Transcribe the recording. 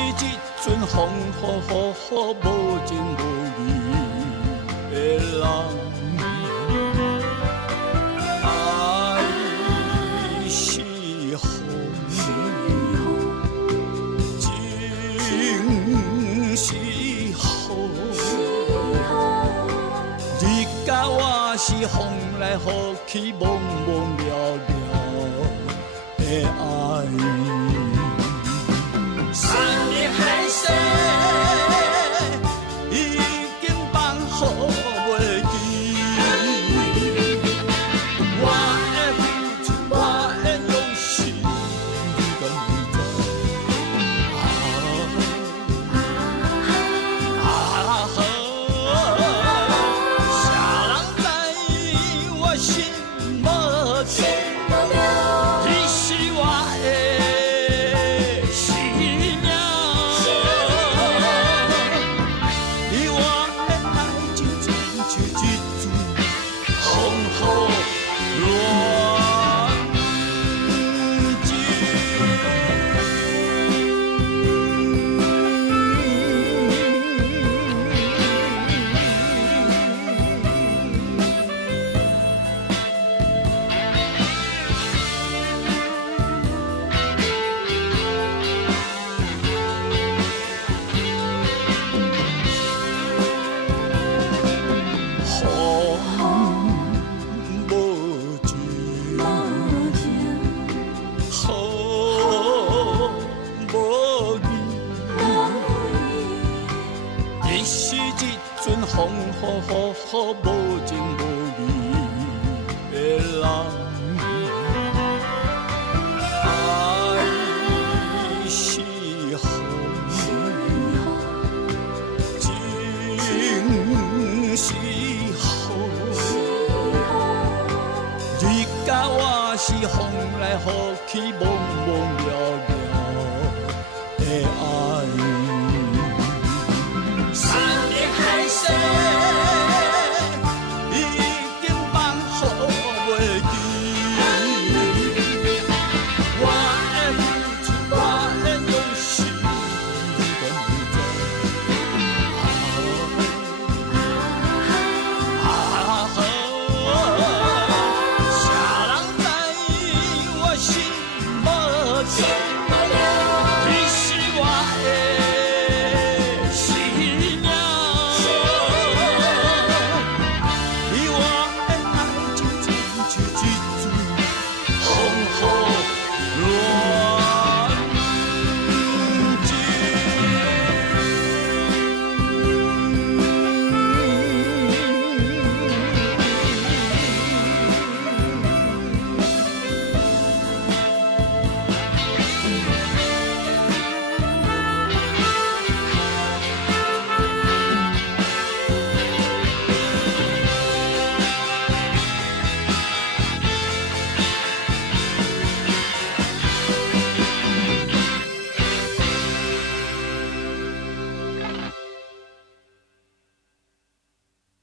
一阵风雨无情无义的人。爱是风，情是雨，你甲我是风来雨去，茫茫了了的爱。山的海誓已经放乎袂记，我的付出，我的用心，你敢不知？谁人知我心无定？你是我的。风雨无情无义的人，爱是风，情是雨，你甲我是风来雨去，茫茫了了的爱。